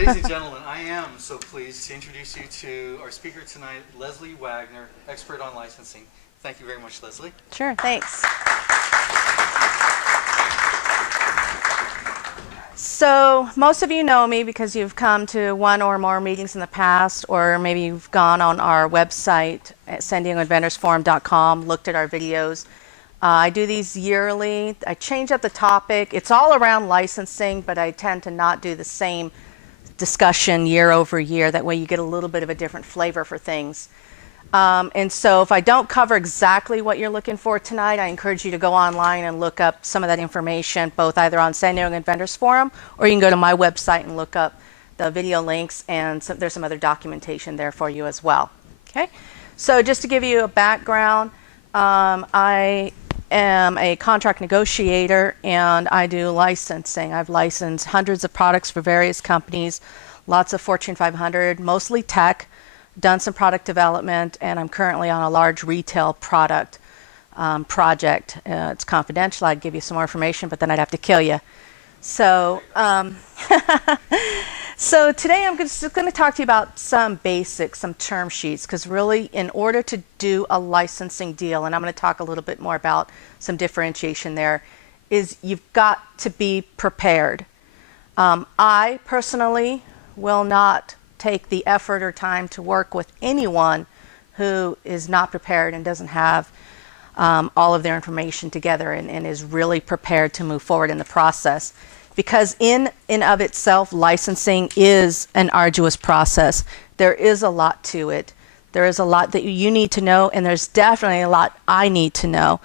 Ladies and gentlemen, I am so pleased to introduce you to our speaker tonight, Leslie Wagner, expert on licensing. Thank you very much, Leslie. Sure, thanks. So most of you know me because you've come to one or more meetings in the past, or maybe you've gone on our website at SDIF, looked at our videos. I do these yearly. I change up the topic. It's all around licensing, but I tend to not do the same discussion year over year. That way you get a little bit of a different flavor for things. And so if I don't cover exactly what you're looking for tonight, I encourage you to go online and look up some of that information, both either on San Diego Inventors Forum, or you can go to my website and look up the video links, and there's some other documentation there for you as well. Okay, so just to give you a background, I am a contract negotiator and I do licensing. I've licensed hundreds of products for various companies, lots of Fortune 500, mostly tech, done some product development, and I'm currently on a large retail product project. It's confidential. I'd give you some more information, but then I'd have to kill you. So, so today I'm just going to talk to you about some basics, some term sheets, because really in order to do a licensing deal, and I'm going to talk a little bit more about some differentiation there, is you've got to be prepared. I personally will not take the effort or time to work with anyone who is not prepared and doesn't have all of their information together and is really prepared to move forward in the process. Because in and of itself, licensing is an arduous process. There is a lot to it. There is a lot that you need to know, and there's definitely a lot I need to know.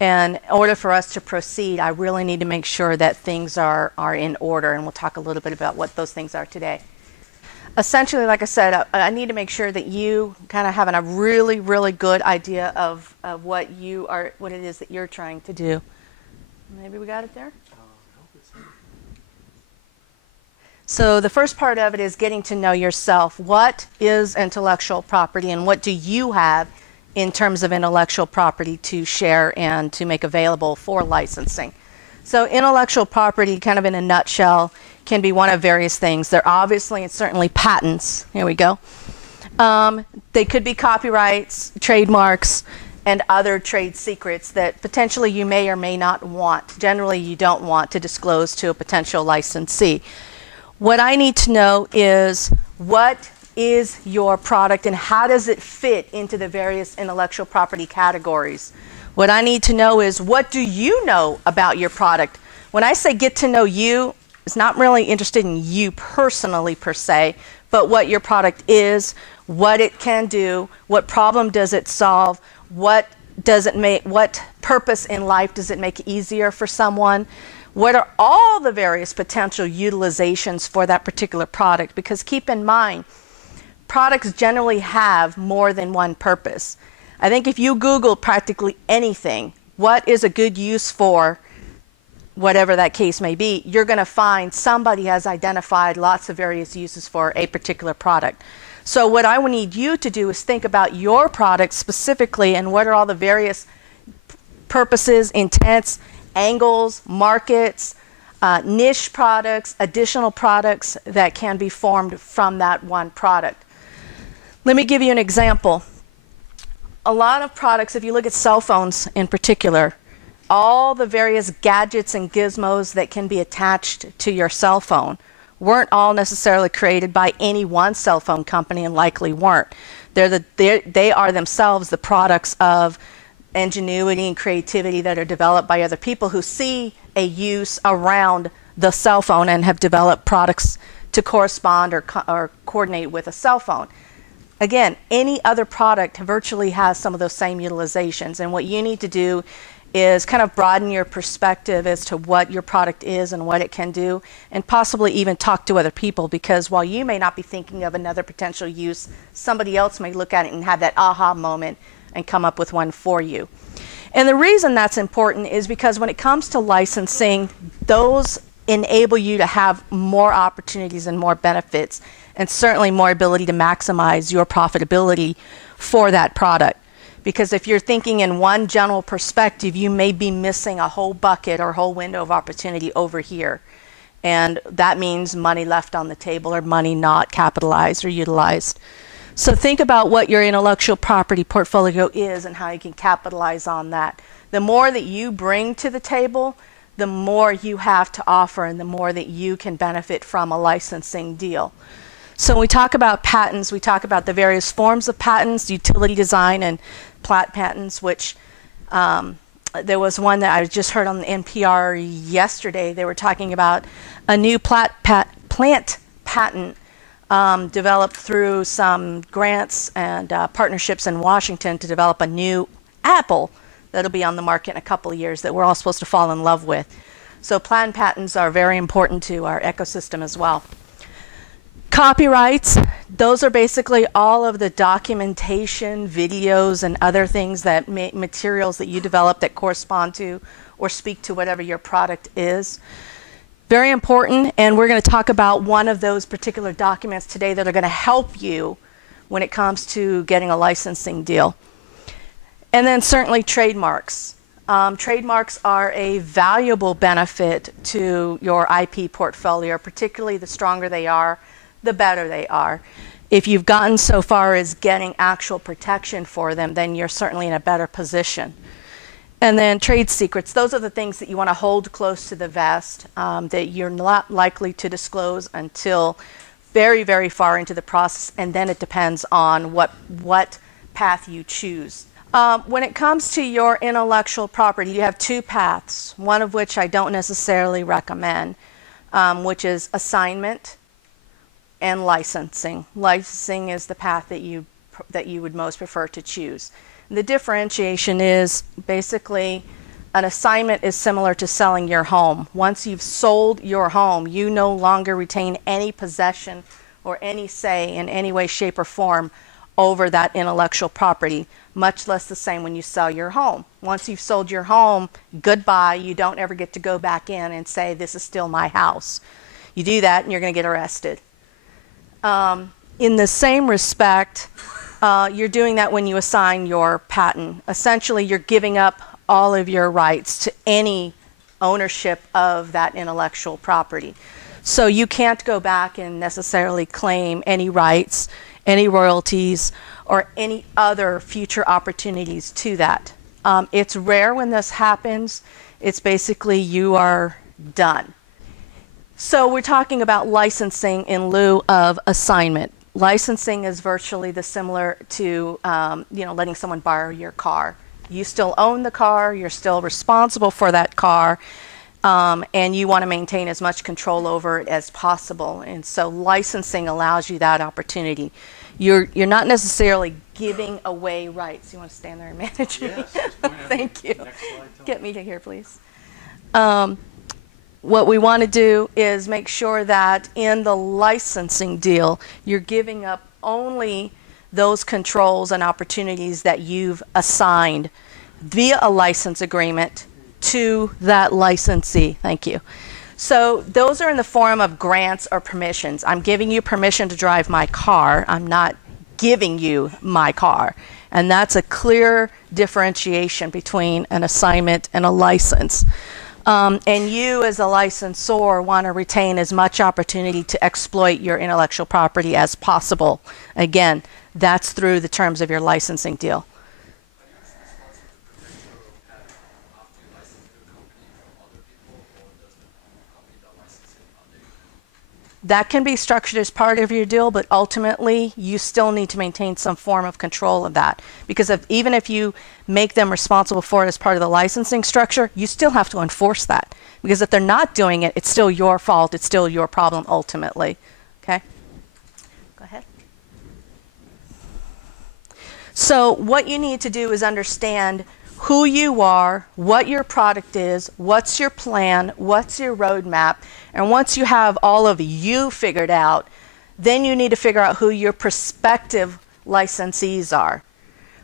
And in order for us to proceed, I really need to make sure that things are in order, and we'll talk a little bit about what those things are today. Essentially, like I said, I need to make sure that you kind of have a really, really good idea of what it is that you're trying to do. Maybe we got it there? So the first part of it is getting to know yourself. What is intellectual property, and what do you have in terms of intellectual property to share and to make available for licensing? So intellectual property, kind of in a nutshell, can be one of various things. They're obviously and certainly patents. Here we go. They could be copyrights, trademarks, and other trade secrets that potentially you may or may not want. Generally, you don't want to disclose to a potential licensee. What I need to know is, what is your product and how does it fit into the various intellectual property categories? What I need to know is, what do you know about your product? When I say get to know you, it's not really interested in you personally per se, but what your product is, what it can do, what problem does it solve, what purpose in life does it make easier for someone? What are all the various potential utilizations for that particular product? Because keep in mind, products generally have more than one purpose. I think if you Google practically anything, what is a good use for whatever that case may be, you're going to find somebody has identified lots of various uses for a particular product. So what I would need you to do is think about your product specifically and what are all the various purposes, intents, angles, markets, niche products, additional products that can be formed from that one product. Let me give you an example. A lot of products, if you look at cell phones in particular, all the various gadgets and gizmos that can be attached to your cell phone weren't all necessarily created by any one cell phone company, and likely weren't. They are themselves the products of ingenuity and creativity that are developed by other people who see a use around the cell phone and have developed products to correspond or coordinate with a cell phone. Again, any other product virtually has some of those same utilizations, and what you need to do is kind of broaden your perspective as to what your product is and what it can do, and possibly even talk to other people, because while you may not be thinking of another potential use, somebody else may look at it and have that aha moment and come up with one for you. And the reason that's important is because when it comes to licensing, those enable you to have more opportunities and more benefits, and certainly more ability to maximize your profitability for that product. Because if you're thinking in one general perspective, you may be missing a whole bucket or whole window of opportunity over here. And that means money left on the table or money not capitalized or utilized. So think about what your intellectual property portfolio is and how you can capitalize on that. The more that you bring to the table, the more you have to offer and the more that you can benefit from a licensing deal. So when we talk about patents, we talk about the various forms of patents, utility design and plat patents, which there was one that I just heard on the NPR yesterday. They were talking about a new plant patent developed through some grants and partnerships in Washington to develop a new apple that'll be on the market in a couple of years that we're all supposed to fall in love with. So plant patents are very important to our ecosystem as well. Copyrights, those are basically all of the documentation, videos, and other things that materials that you develop that correspond to or speak to whatever your product is. Very important, and we're going to talk about one of those particular documents today that are going to help you when it comes to getting a licensing deal. And then certainly trademarks. Trademarks are a valuable benefit to your IP portfolio, particularly the stronger they are, the better they are. If you've gotten so far as getting actual protection for them, then you're certainly in a better position. And then trade secrets, those are the things that you want to hold close to the vest, that you're not likely to disclose until very, very far into the process, and then it depends on what path you choose. When it comes to your intellectual property, you have two paths, one of which I don't necessarily recommend, which is assignment and licensing. Licensing is the path that you would most prefer to choose. The differentiation is basically an assignment is similar to selling your home. Once you've sold your home, you no longer retain any possession or any say in any way, shape, or form over that intellectual property, much less the same when you sell your home. Once you've sold your home, goodbye. You don't ever get to go back in and say, this is still my house. You do that and you're going to get arrested. In the same respect, you're doing that when you assign your patent. Essentially, you're giving up all of your rights to any ownership of that intellectual property. So you can't go back and necessarily claim any rights, any royalties, or any other future opportunities to that. It's rare when this happens. It's basically you are done. So we're talking about licensing in lieu of assignment. Licensing is virtually the similar to letting someone borrow your car. You still own the car, you're still responsible for that car, and you want to maintain as much control over it as possible. And so licensing allows you that opportunity. You're not necessarily giving away rights. You want to stand there and manage me? Yes, Thank you. Next slide, Get me to here, please. What we want to do is make sure that in the licensing deal, you're giving up only those controls and opportunities that you've assigned via a license agreement to that licensee. Thank you. So those are in the form of grants or permissions. I'm giving you permission to drive my car. I'm not giving you my car. And that's a clear differentiation between an assignment and a license. And you as a licensor want to retain as much opportunity to exploit your intellectual property as possible. Again, that's through the terms of your licensing deal. That can be structured as part of your deal, but ultimately you still need to maintain some form of control of that. Because even if you make them responsible for it as part of the licensing structure, you still have to enforce that. Because if they're not doing it, it's still your fault, it's still your problem ultimately. Okay? Go ahead. So what you need to do is understand who you are, what your product is, what's your plan, what's your roadmap, and once you have all of you figured out, then you need to figure out who your prospective licensees are.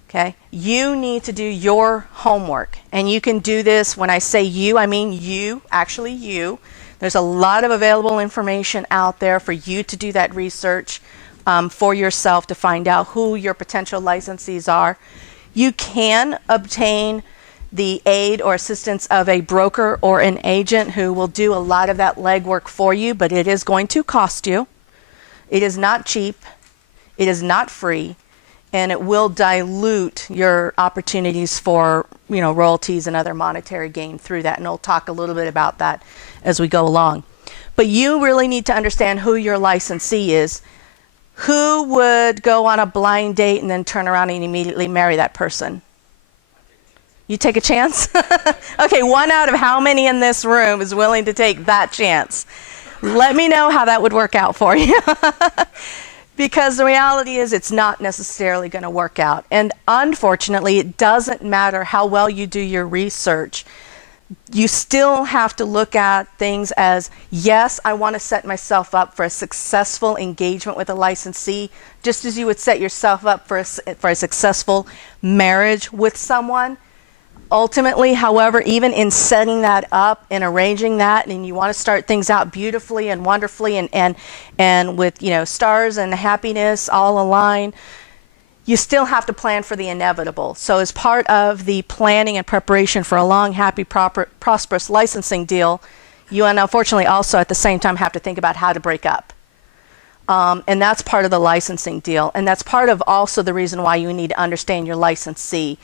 Okay? You need to do your homework, and you can do this. When I say you, I mean you, actually you. There's a lot of available information out there for you to do that research for yourself to find out who your potential licensees are. You can obtain the aid or assistance of a broker or an agent who will do a lot of that legwork for you, but it is going to cost you. It is not cheap. It is not free. And it will dilute your opportunities for, royalties and other monetary gain through that. And we'll talk a little bit about that as we go along. But you really need to understand who your licensee is. Who would go on a blind date and then turn around and immediately marry that person? You take a chance? Okay, 1 out of how many in this room is willing to take that chance? Let me know how that would work out for you. Because the reality is it's not necessarily going to work out. And unfortunately, it doesn't matter how well you do your research. You still have to look at things as, yes, I want to set myself up for a successful engagement with a licensee, just as you would set yourself up for a successful marriage with someone. Ultimately, however, even in setting that up and arranging that, and you want to start things out beautifully and wonderfully and with, stars and happiness all aligned, you still have to plan for the inevitable. So as part of the planning and preparation for a long, happy, prosperous licensing deal, you unfortunately also at the same time have to think about how to break up. And that's part of the licensing deal. And that's part of also the reason why you need to understand your licensee,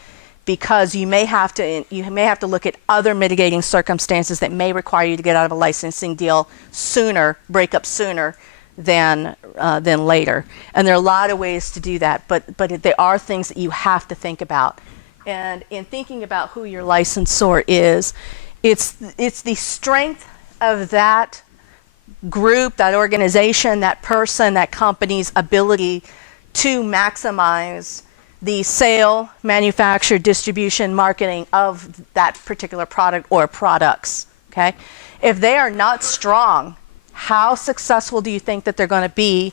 because you may have to look at other mitigating circumstances that may require you to get out of a licensing deal sooner, break up sooner than later. And there are a lot of ways to do that, but there are things that you have to think about. And in thinking about who your licensor is, it's the strength of that group, that organization, that person, that company's ability to maximize the sale, manufacture, distribution, marketing of that particular product or products. Okay? If they are not strong, how successful do you think that they're going to be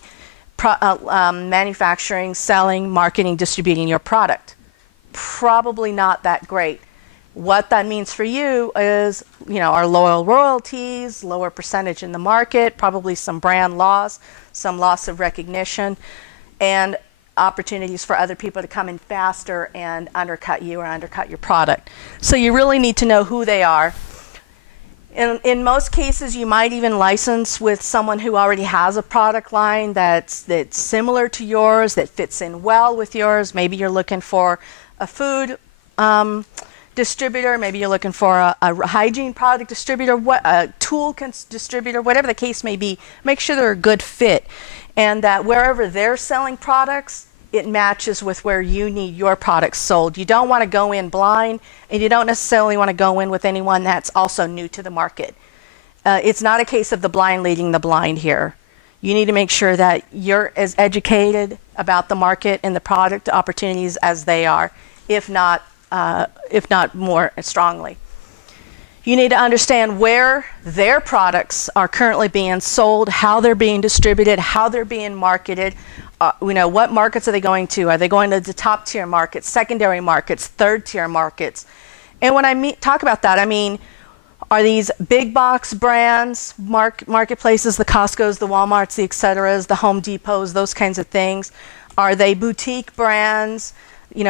manufacturing, selling, marketing, distributing your product? Probably not that great. What that means for you is, our loyal royalties, lower percentage in the market, probably some brand loss, some loss of recognition, and opportunities for other people to come in faster and undercut you or undercut your product. So you really need to know who they are. In most cases, you might even license with someone who already has a product line that's similar to yours, that fits in well with yours. Maybe you're looking for a food distributor. Maybe you're looking for a hygiene product distributor, a tool distributor, whatever the case may be. Make sure they're a good fit, and that wherever they're selling products, it matches with where you need your products sold. You don't want to go in blind, and you don't necessarily want to go in with anyone that's also new to the market. It's not a case of the blind leading the blind here. You need to make sure that you're as educated about the market and the product opportunities as they are, if not more strongly. You need to understand where their products are currently being sold, how they're being distributed, how they're being marketed. What markets are they going to? Are they going to the top tier markets, secondary markets, third tier markets? And when I talk about that, I mean, are these big box brands, marketplaces, the Costco's, the Walmarts, the et ceteras, the Home Depots, those kinds of things? Are they boutique brands,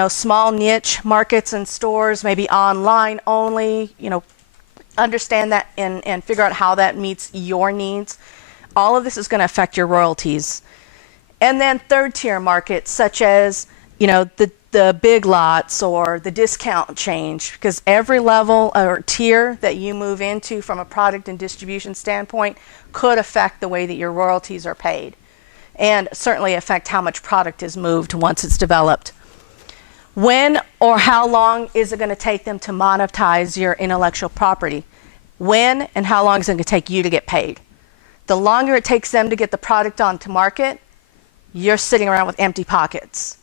small niche markets and stores, maybe online only? Understand that and figure out how that meets your needs. All of this is going to affect your royalties. And then third tier markets, such as the big lots or the discount change, because every level or tier that you move into from a product and distribution standpoint could affect the way that your royalties are paid, and certainly affect how much product is moved once it's developed. When or how long is it going to take them to monetize your intellectual property? When and how long is it going to take you to get paid? The longer it takes them to get the product onto market, you're sitting around with empty pockets.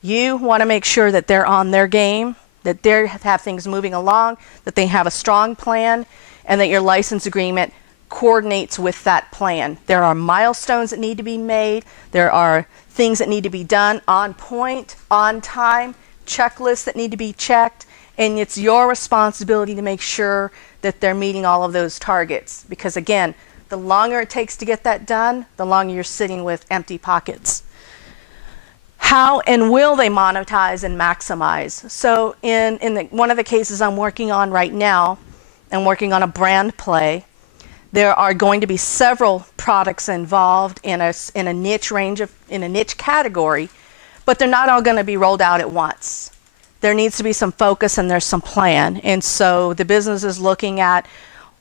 You want to make sure that they're on their game, that they have things moving along, that they have a strong plan, and that your license agreement coordinates with that plan. There are milestones that need to be made. There are things that need to be done on point, on time, checklists that need to be checked, and it's your responsibility to make sure that they're meeting all of those targets. Because again, the longer it takes to get that done, the longer you're sitting with empty pockets. how and will they monetize and maximize? So in one of the cases I'm working on right now, I'm working on a brand play. There are going to be several products involved in a niche category, but they're not all going to be rolled out at once. There needs to be some focus and there's some plan. And so the business is looking at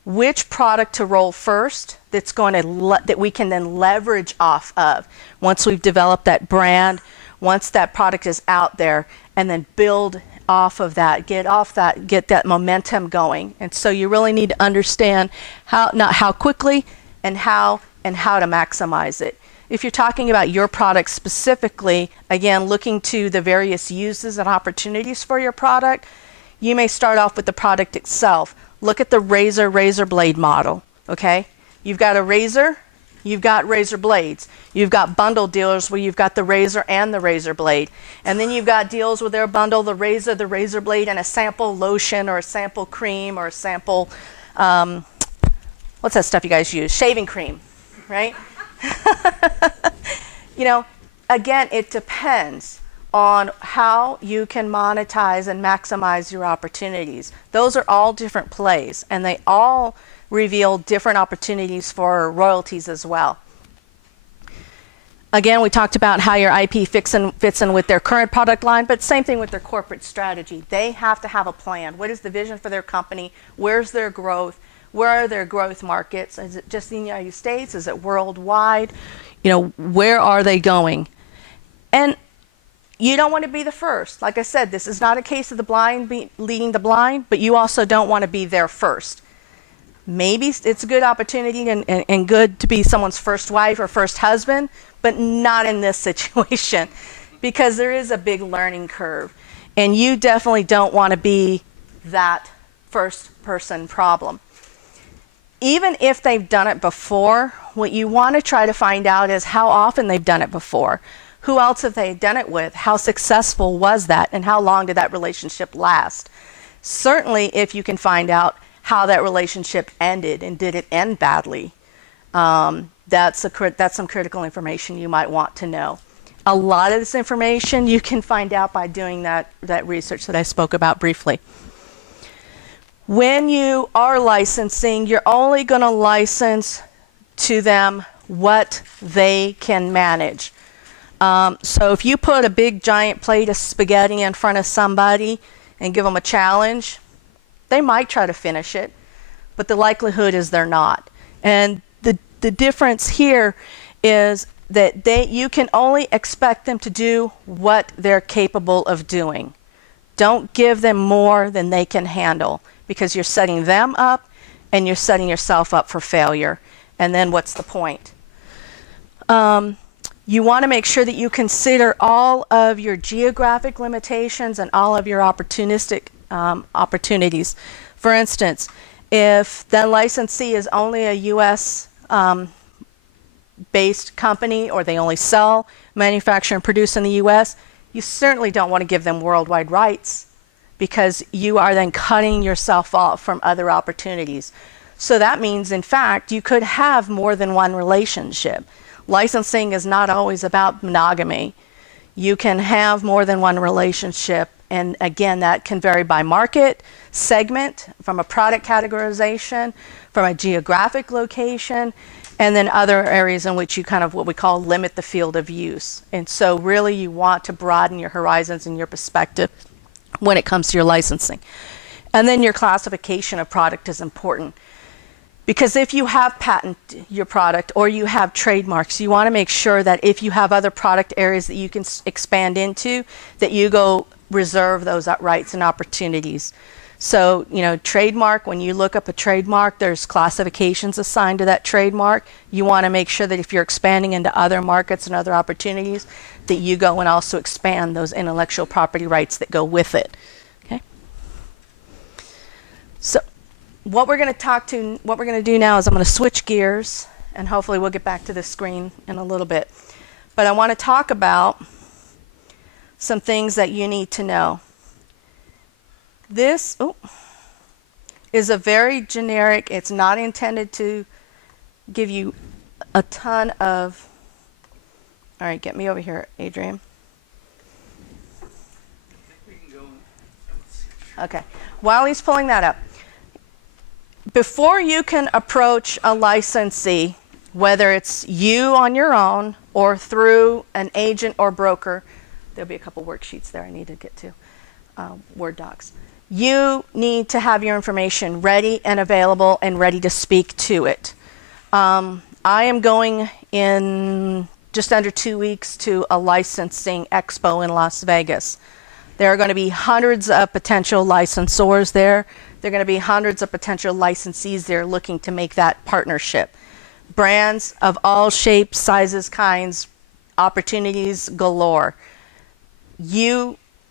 which product to roll first that we can then leverage off of once we've developed that brand, once that product is out there, and then build off of that, get that momentum going. And so you really need to understand not how quickly and how to maximize it. If you're talking about your product specifically, again, looking to the various uses and opportunities for your product, you may start off with the product itself. Look at the razor blade model, okay? You've got a razor, you've got razor blades. You've got bundle deals where you've got the razor and the razor blade. And then you've got deals where they'll bundle the razor blade, and a sample lotion or a sample cream or a sample, what's that stuff you guys use? Shaving cream, right? You know, again, it depends on how you can monetize and maximize your opportunities. Those are all different plays, and they all reveal different opportunities for royalties as well. Again, we talked about how your IP fits in with their current product line, but same thing with their corporate strategy. They have to have a plan. What is the vision for their company? Where's their growth? Where are their growth markets? Is it just in the United States? Is it worldwide? You know, where are they going? And you don't want to be the first. Like I said, this is not a case of the blind leading the blind, but you also don't want to be there first. Maybe it's a good opportunity and good to be someone's first wife or first husband, but not in this situation, because there is a big learning curve. And you definitely don't want to be that first person problem. Even if they've done it before, what you want to try to find out is how often they've done it before. Who else have they done it with? How successful was that? And how long did that relationship last? Certainly, if you can find out how that relationship ended and did it end badly, that's some critical information you might want to know. A lot of this information you can find out by doing that research that I spoke about briefly. When you are licensing, you're only going to license to them what they can manage. So if you put a big giant plate of spaghetti in front of somebody and give them a challenge, they might try to finish it, but the likelihood is they're not. And the difference here is that you can only expect them to do what they're capable of doing. Don't give them more than they can handle, because you're setting them up and you're setting yourself up for failure. And then what's the point? You want to make sure that you consider all of your geographic limitations and all of your opportunistic opportunities. For instance, if the licensee is only a U.S. based company, or they only sell, manufacture, and produce in the U.S., you certainly don't want to give them worldwide rights, because you are then cutting yourself off from other opportunities. So that means, in fact, you could have more than one relationship. Licensing is not always about monogamy. You can have more than one relationship, and again, that can vary by market, segment, from a product categorization, from a geographic location, and then other areas in which you kind of what we call limit the field of use. And so really you want to broaden your horizons and your perspective when it comes to your licensing. And then your classification of product is important, because if you have patented your product or you have trademarks, you want to make sure that if you have other product areas that you can expand into, that you go reserve those rights and opportunities. So, you know, trademark, when you look up a trademark, there's classifications assigned to that trademark. You want to make sure that if you're expanding into other markets and other opportunities, that you go and also expand those intellectual property rights that go with it. Okay? So what we're going to do now is I'm going to switch gears, and hopefully we'll get back to this screen in a little bit. But I want to talk about some things that you need to know. This is a very generic, it's not intended to give you a ton of, all right, get me over here, Adrian. Okay. While he's pulling that up, before you can approach a licensee, whether it's you on your own or through an agent or broker, there'll be a couple worksheets there I need to get to, Word docs. You need to have your information ready and available and ready to speak to it. I am going in just under 2 weeks to a licensing expo in Las Vegas. There are going to be hundreds of potential licensors there. There are going to be hundreds of potential licensees there looking to make that partnership. Brands of all shapes, sizes, kinds, opportunities galore.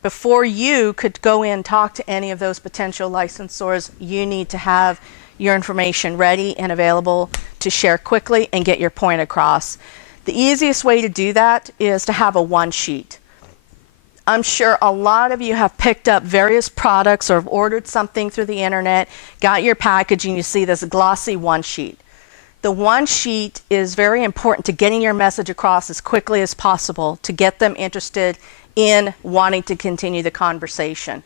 Before you could go in and talk to any of those potential licensors, you need to have your information ready and available to share quickly and get your point across. The easiest way to do that is to have a one sheet. I'm sure a lot of you have picked up various products or have ordered something through the internet, got your package, and you see this glossy one sheet. The one sheet is very important to getting your message across as quickly as possible to get them interested in wanting to continue the conversation.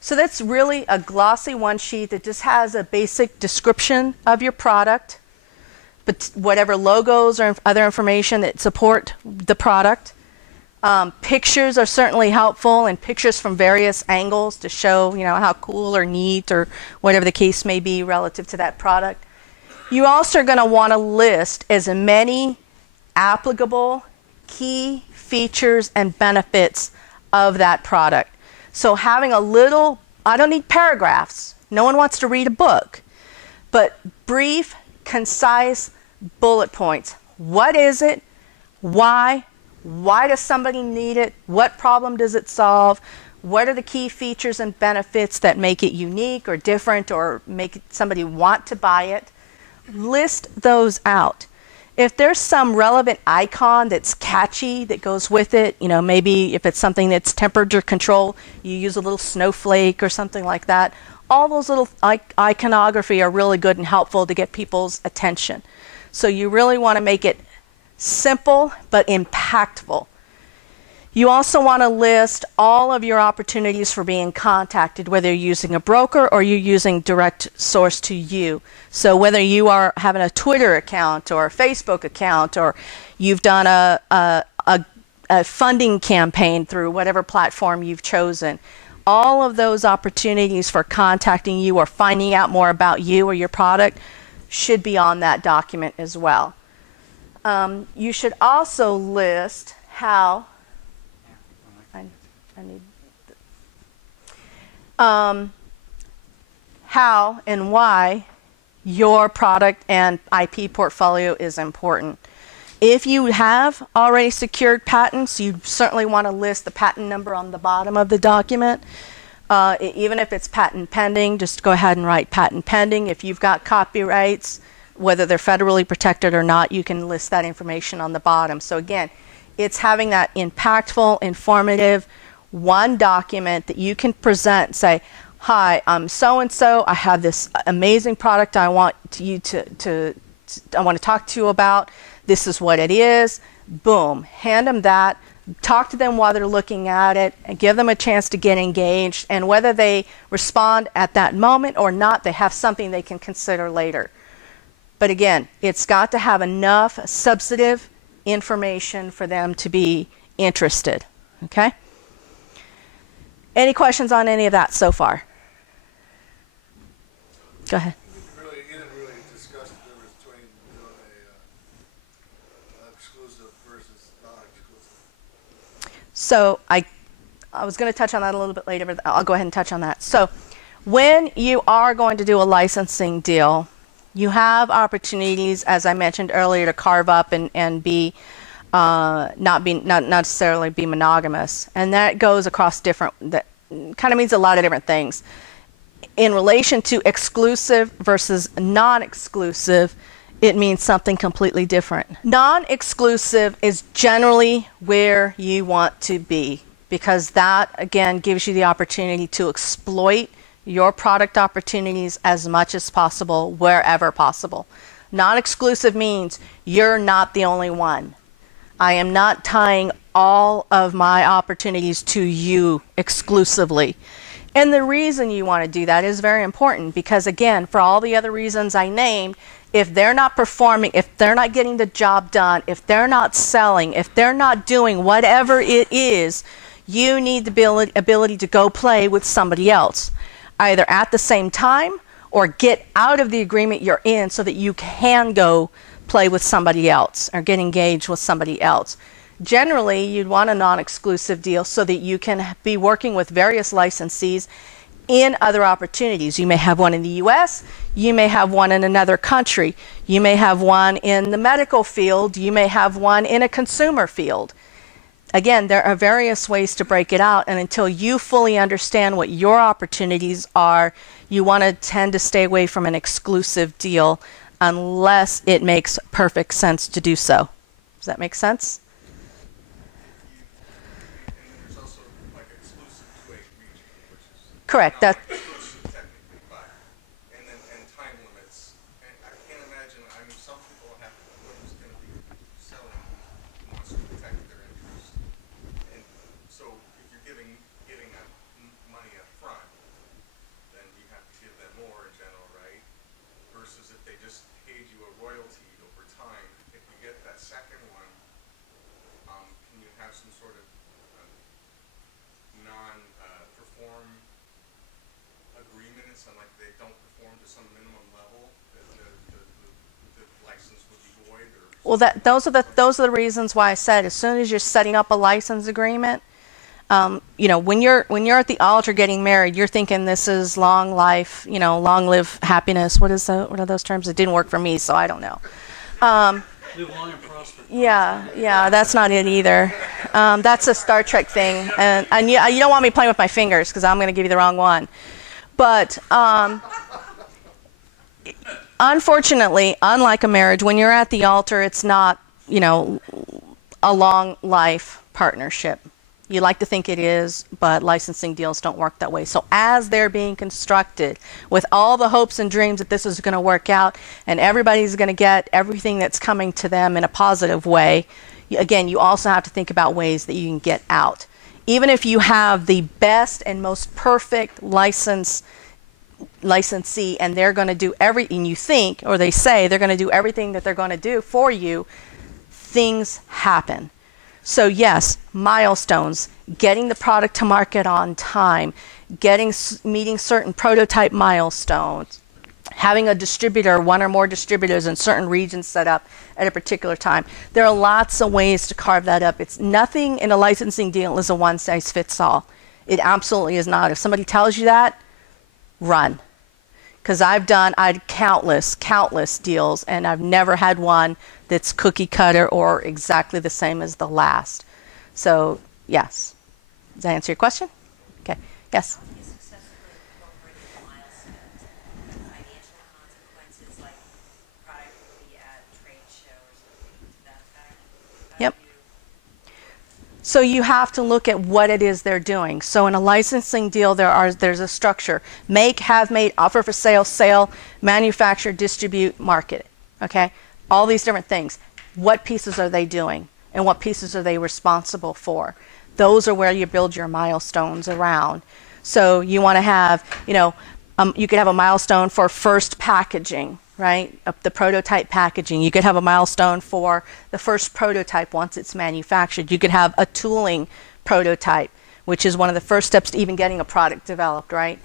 So that's really a glossy one sheet that just has a basic description of your product, but whatever logos or other information that support the product. Pictures are certainly helpful, and pictures from various angles to show, how cool or neat or whatever the case may be relative to that product. You also are going to want to list as many applicable key features and benefits of that product. So having I don't need paragraphs. No one wants to read a book, but brief, concise bullet points. What is it? Why? Why does somebody need it? What problem does it solve? What are the key features and benefits that make it unique or different or make somebody want to buy it? List those out. If there's some relevant icon that's catchy that goes with it, maybe if it's something that's temperature control, you use a little snowflake or something like that. All those little iconography are really good and helpful to get people's attention. So you really want to make it simple but impactful. You also want to list all of your opportunities for being contacted, whether you're using a broker or you're using direct source to you. So whether you are having a Twitter account or a Facebook account, or you've done a funding campaign through whatever platform you've chosen, all of those opportunities for contacting you or finding out more about you or your product should be on that document as well. You should also list how how and why your product and IP portfolio is important. If you have already secured patents, you certainly want to list the patent number on the bottom of the document. Even if it's patent pending, just go ahead and write patent pending. If you've got copyrights, whether they're federally protected or not, you can list that information on the bottom. So again, it's having that impactful, informative, one document that you can present and say, hi, I'm so-and-so, I have this amazing product I want you I want to talk to you about. This is what it is. Boom, hand them that. Talk to them while they're looking at it and give them a chance to get engaged. And whether they respond at that moment or not, they have something they can consider later. But again, it's got to have enough substantive information for them to be interested. Okay? Any questions on any of that so far? Go ahead. You didn't really discuss the difference between exclusive versus non-exclusive. So I was going to touch on that a little bit later, but I'll go ahead and touch on that. So when you are going to do a licensing deal, you have opportunities, as I mentioned earlier, to carve up and be not necessarily be monogamous, and that goes across that kind of means a lot of different things. In relation to exclusive versus non-exclusive, it means something completely different. Non-exclusive is generally where you want to be, because that again gives you the opportunity to exploit your product opportunities as much as possible, wherever possible. Non-exclusive means you're not the only one. I am not tying all of my opportunities to you exclusively. And the reason you want to do that is very important because, again, for all the other reasons I named, if they're not performing, if they're not getting the job done, if they're not selling, if they're not doing whatever it is, you need the ability to go play with somebody else, either at the same time or get out of the agreement you're in so that you can go play with somebody else or get engaged with somebody else. Generally, you'd want a non-exclusive deal so that you can be working with various licensees in other opportunities. You may have one in the US, you may have one in another country, you may have one in the medical field, you may have one in a consumer field. Again, there are various ways to break it out, and until you fully understand what your opportunities are, you want to tend to stay away from an exclusive deal unless it makes perfect sense to do so. Does that make sense? Correct. That. Exclusive technically, but and time limits. And I can't imagine. I mean, some people have whoever's going to be selling wants to protect their interest. And so, if you're giving that money up front, then you have to give them more in general, right? Versus if they just paid you a royalty over time. If you get that second one, can you have some sort of non-perform agreements, and like they don't perform to some minimum level, the license would be void? Or Well, those are the reasons why I said as soon as you're setting up a license agreement, you know, when you're at the altar getting married, you're thinking this is long life, you know, long live happiness. What are those terms? It didn't work for me, so I don't know. Live long and prosper. Yeah, that's not it either. That's a Star Trek thing, and you don't want me playing with my fingers because I'm going to give you the wrong one. But unfortunately, unlike a marriage, when you're at the altar, it's not, you know, a long life partnership. You like to think it is, but licensing deals don't work that way. So as they're being constructed with all the hopes and dreams that this is going to work out and everybody's going to get everything that's coming to them in a positive way, again, you also have to think about ways that you can get out. Even if you have the best and most perfect licensee and they're going to do everything you think, or they say they're going to do everything that they're going to do for you, things happen. So yes, milestones, getting the product to market on time, meeting certain prototype milestones, having a distributor, one or more distributors in certain regions set up at a particular time. There are lots of ways to carve that up. It's nothing in a licensing deal is a one size fits all. It absolutely is not. If somebody tells you that, run. Because I've countless deals, and I've never had one that's cookie cutter or exactly the same as the last. So, yes. Does that answer your question? Okay. Yes? How do you successfully incorporate the milestones and financial consequences, like product will be at a trade show or something to that effect? Yep. So you have to look at what it is they're doing. So in a licensing deal, there's a structure: make, have made, offer for sale, sale, manufacture, distribute, market. Okay, all these different things. What pieces are they doing, and what pieces are they responsible for? Those are where you build your milestones around. So you want to have, you could have a milestone for first packaging, right? The prototype packaging. You could have a milestone for the first prototype once it's manufactured. You could have a tooling prototype, which is one of the first steps to even getting a product developed, right?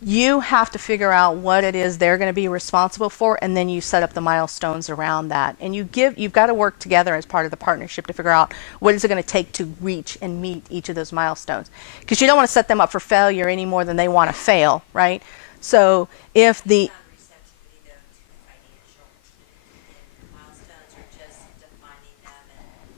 You have to figure out what it is they're going to be responsible for, and then you set up the milestones around that. And you've got to work together as part of the partnership to figure out what is it going to take to reach and meet each of those milestones. Because you don't want to set them up for failure any more than they want to fail, right? So if the Receptivity, though, to financial and milestones, or just defining them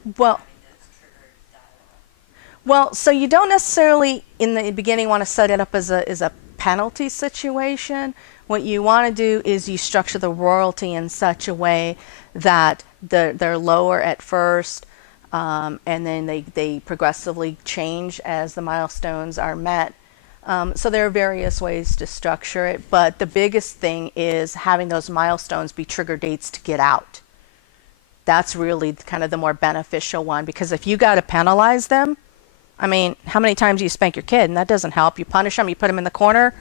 and well, having those triggered dialogue? Well, so you don't necessarily in the beginning want to set it up as a penalty situation. What you want to do is you structure the royalty in such a way that they're lower at first, and then they progressively change as the milestones are met. So there are various ways to structure it, but the biggest thing is having those milestones be trigger dates to get out. That's really kind of the more beneficial one, because if you got to penalize them, I mean, how many times do you spank your kid? And that doesn't help. You punish them, you put them in the corner,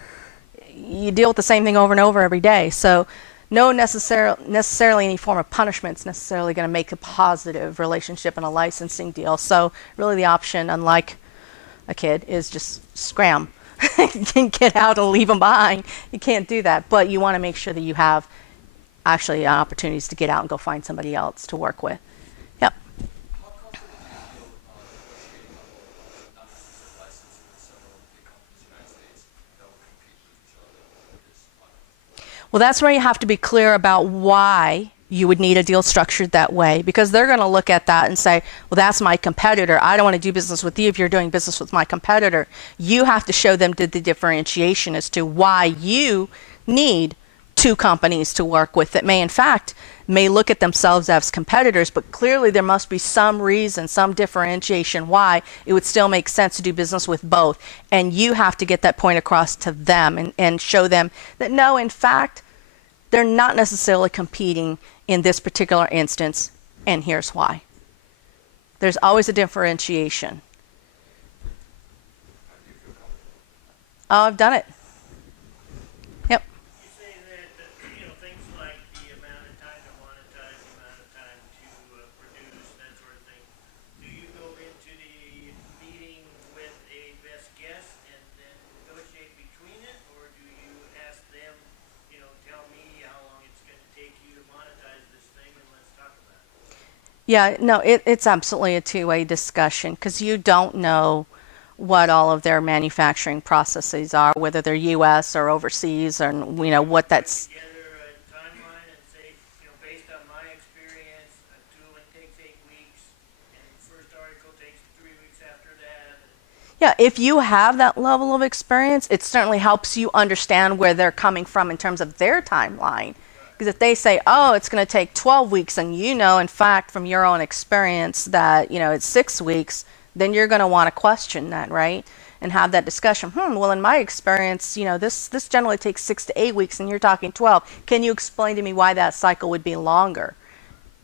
you deal with the same thing over and over every day. So no necessarily any form of punishment is necessarily going to make a positive relationship in a licensing deal. So really the option, unlike a kid, is just scram. You can get out and leave them behind. You can't do that. But you want to make sure that you have actually opportunities to get out and go find somebody else to work with. Yep. How comfortable do you feel negotiating a non-exclusive license with several big companies in the United States that will compete with each other for this product? Well, that's where you have to be clear about why you would need a deal structured that way, because they're going to look at that and say, well, that's my competitor. I don't want to do business with you if you're doing business with my competitor. You have to show them the differentiation as to why you need two companies to work with that may look at themselves as competitors, but clearly there must be some reason, some differentiation why it would still make sense to do business with both. And you have to get that point across to them and show them that no, in fact, they're not necessarily competing in this particular instance, and here's why. There's always a differentiation. Oh, I've done it. Yep. You say that, things like the amount of time to monetize, the amount of time to produce, that sort of thing. Do you go into the meeting with a best guess and then negotiate between it, or do you ask them, tell me how long it's going to take you to monetize this thing and let's talk about it? Yeah, no, it's absolutely a two-way discussion, because you don't know what all of their manufacturing processes are, whether they're U.S. or overseas, or what that's. Together a timeline and say, based on my experience, tooling takes 8 weeks, and the first article takes 3 weeks after that. Yeah, if you have that level of experience, it certainly helps you understand where they're coming from in terms of their timeline. Because if they say, oh, it's going to take 12 weeks, and in fact, from your own experience that, it's 6 weeks, then you're going to want to question that, right? And have that discussion. Well, in my experience, this generally takes 6 to 8 weeks, and you're talking 12. Can you explain to me why that cycle would be longer?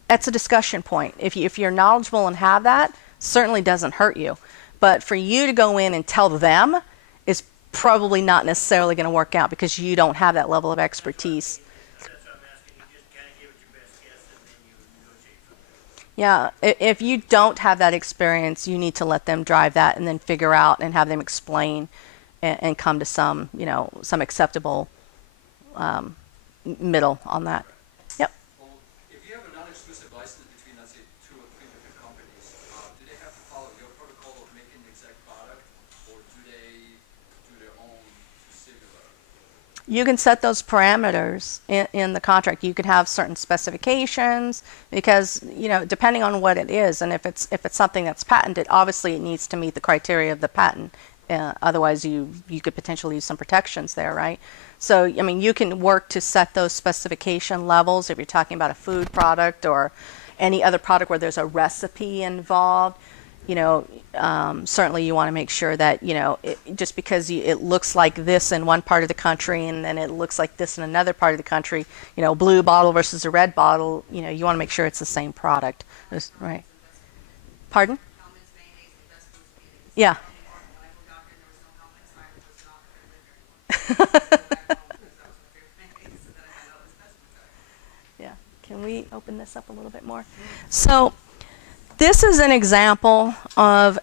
That's a discussion point. If you're knowledgeable and have that, certainly doesn't hurt you. But for you to go in and tell them is probably not necessarily going to work out, because you don't have that level of expertise. That's what I'm asking. You just kind of give it your best guess and then you negotiate from there. Yeah, if you don't have that experience, you need to let them drive that and then figure out and have them explain and come to some acceptable middle on that. Yep. Well, if you have a non-exclusive license between, let's say, 2 or 3 different companies, do they have to follow your protocol of making the exact product, or do they do their own similar? You can set those parameters in the contract. You could have certain specifications, because depending on what it is, and if it's something that's patented, obviously it needs to meet the criteria of the patent. Otherwise, you could potentially use some protections there, right? So, you can work to set those specification levels if you're talking about a food product or any other product where there's a recipe involved. Certainly you want to make sure that, just because it looks like this in one part of the country and then it looks like this in another part of the country, blue bottle versus a red bottle, you want to make sure it's the same product. Right. Pardon? Yeah. Yeah. Can we open this up a little bit more? So this is an example of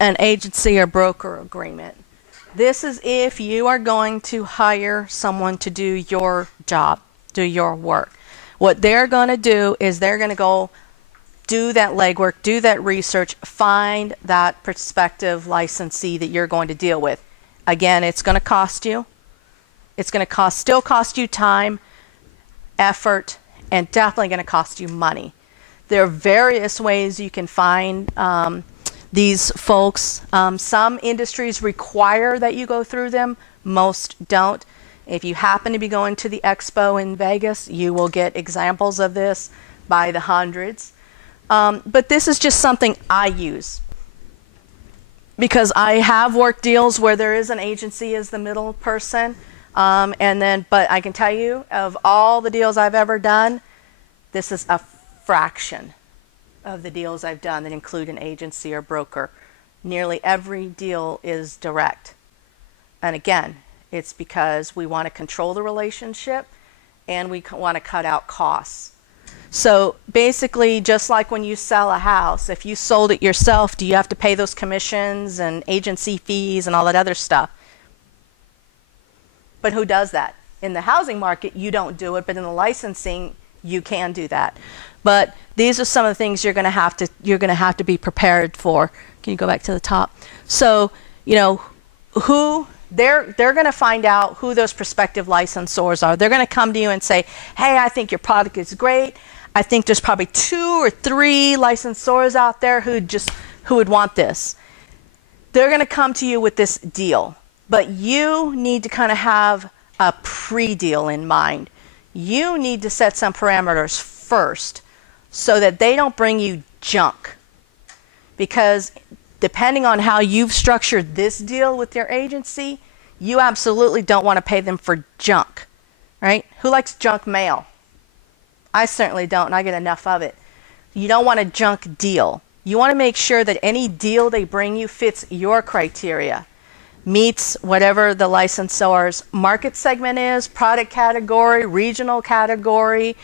an agency or broker agreement. This is if you are going to hire someone to do your job, do your work. What they're going to do is they're going to go do that legwork, do that research, find that prospective licensee that you're going to deal with. Again, it's going to cost you. It's going to still cost you time, effort, and definitely going to cost you money. There are various ways you can find these folks. Some industries require that you go through them. Most don't. If you happen to be going to the expo in Vegas, you will get examples of this by the hundreds. But this is just something I use, because I have worked deals where there is an agency as the middle person. But I can tell you, of all the deals I've ever done, this is a fraction of the deals I've done that include an agency or broker Nearly every deal is direct. And again, it's because we want to control the relationship and we want to cut out costs. So basically, just like when you sell a house, if you sold it yourself, do you have to pay those commissions and agency fees and all that other stuff? But who does that? In the housing market, you don't do it, but in the licensing, you can do that. But these are some of the things you're going to have to be prepared for. Can you go back to the top? So, you know, who they're going to find out who those prospective licensors are. They're going to come to you and say, "Hey, I think your product is great. I think there's probably 2 or 3 licensors out there who would want this." They're going to come to you with this deal, but you need to kind of have a pre-deal in mind. You need to set some parameters first so that they don't bring you junk. Because depending on how you've structured this deal with your agency, you absolutely don't want to pay them for junk, right? Who likes junk mail? I certainly don't, and I get enough of it. You don't want a junk deal. You want to make sure that any deal they bring you fits your criteria, meets whatever the licensor's market segment is, product category, regional category,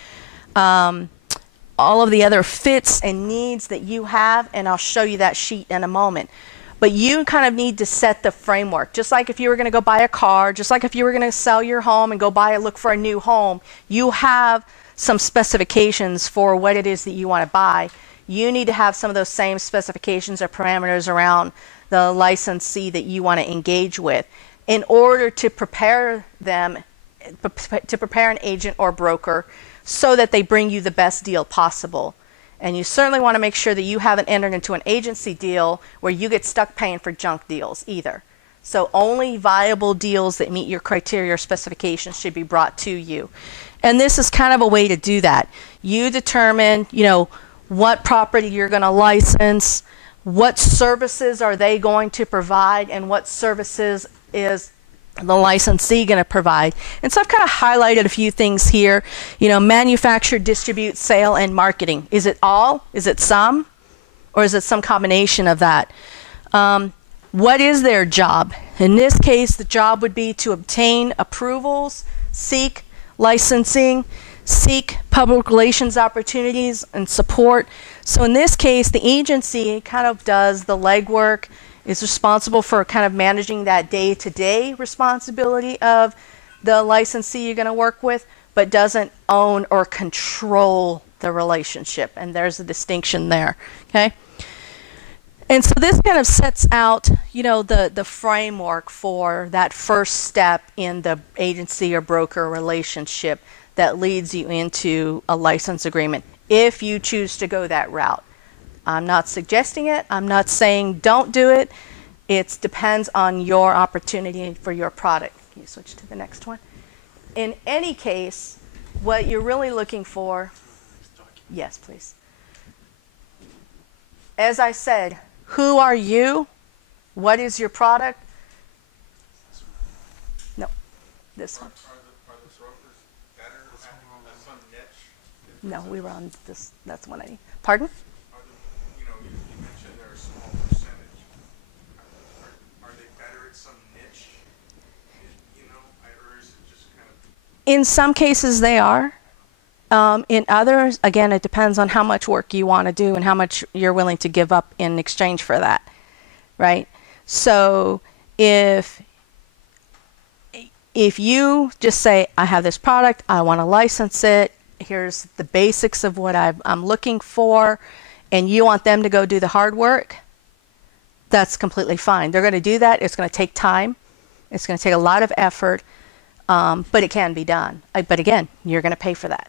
all of the other fits and needs that you have, and I'll show you that sheet in a moment. But you kind of need to set the framework. Just like if you were going to go buy a car, just like if you were going to sell your home and go look for a new home, you have some specifications for what it is that you want to buy. You need to have some of those same specifications or parameters around the licensee that you want to engage with in order to prepare them, to prepare an agent or broker so that they bring you the best deal possible. And you certainly want to make sure that you haven't entered into an agency deal where you get stuck paying for junk deals either. So only viable deals that meet your criteria or specifications should be brought to you. And this is kind of a way to do that. You determine, you know, what property you're going to license, what services are they going to provide, and what services is the licensee going to provide. And so I've kind of highlighted a few things here. You know, manufacture, distribute, sale, and marketing. Is it all? Is it some? Or is it some combination of that? What is their job? In this case, the job would be to obtain approvals, seek licensing, seek public relations opportunities, and support. So in this case, the agency kind of does the legwork, is responsible for kind of managing that day-to-day responsibility of the licensee you're going to work with, but doesn't own or control the relationship. And there's a distinction there. Okay. And so this kind of sets out, you know, the framework for that first step in the agency or broker relationship that leads you into a license agreement, if you choose to go that route. I'm not suggesting it. I'm not saying don't do it. It depends on your opportunity for your product. Can you switch to the next one? In any case, what you're really looking for, yes, please. As I said, who are you? What is your product? No, this one. Are the brokers better at some niche? No, we were on this. That's one I need. Pardon? You know, you mentioned they're a small percentage. Are they better at some niche? You know, or is it just kind of? In some cases, they are. In others, again, it depends on how much work you want to do and how much you're willing to give up in exchange for that, right? So if you just say, I have this product, I want to license it, here's the basics of what I'm looking for, and you want them to go do the hard work, that's completely fine. They're going to do that. It's going to take time. It's going to take a lot of effort, but it can be done. But again, you're going to pay for that.